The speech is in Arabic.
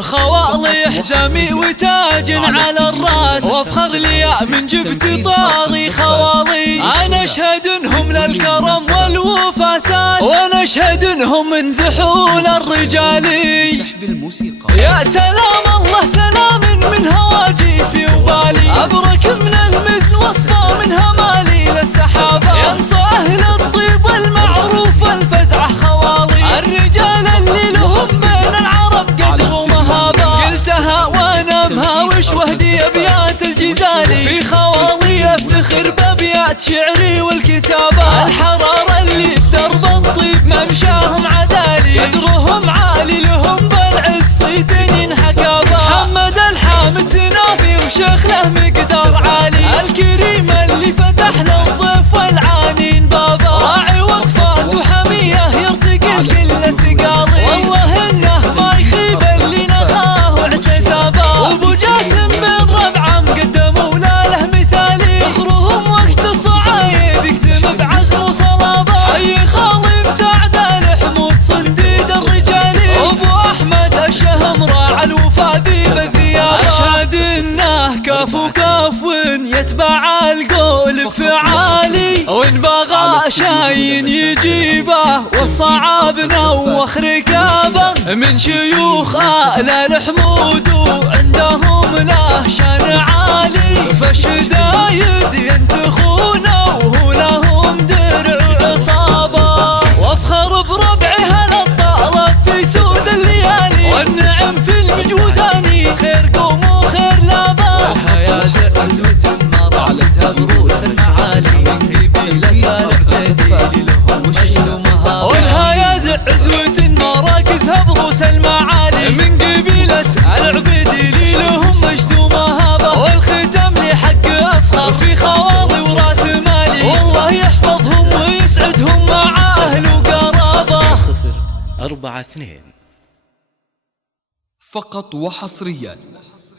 خوالي حزامي وتاج على الراس، وافخر لي من جبت طاري خوالي. انا اشهد انهم للكرم والوفا اساس، وانا اشهد انهم من زحول الرجالي. يا سلام الله سلام من هواجيسي وبالي، ابرك من المزن وصفى من همالي للسحابه. ينصى اهل الطيب المعروف الفزعه خوالي، الرجال اللي لهم بين العرب قدر ومهابه. قلتها وانا مهاوش وهدي ابيات الجزالي، في خوالي افتخر بابيات شعري والكتابه. الحراره اللي بدرب الطيب ممشاهم عدالي، قدرهم عالي لهم بالعز صيت ينحكى به. محمد الحامد سنافي وشيخ له مقدار عالي، الكريم اللي فتح للضيف والعانين بابا. راعي وقفات وحميه يرتقي كل الثقالي، والله انه ما يخيب اللي نخاه واعتزابه. وابو جاسم بن ربعه مقدموا له مثالي، فخرهم وقت الصعايب يكتم بعزم وصلابه. حي خالي مساعد الحمود صنديد الرجالي، وابو احمد الشهم راعى الوفا ذيب الثياب. اشهد انه كاف وكاف يتبع القول بفعالي، وان بغى شاين يجيبه والصعاب نوخ ركابه. من شيوخ آل الحمود وعندهم له شان عالي، فالشدايد ينتخونه وهو لهم درع وعصابه. وافخر بربعها للطالت في سود الليالي، والنعم في المجوداني خير قوم وخير لابا. والحياة عزوة ما ضعلتها بروس المعالي، من قبيلة العبيدي لهم مجد ومهابة. والهيازع عزوة مراكزها بروس المعالي، من قبيلة العبيدي لهم مجد ومهابة. والختم لحق افخر في خواضي وراس مالي، والله يحفظهم ويسعدهم مع اهل وقرابة. 042 فقط وحصريا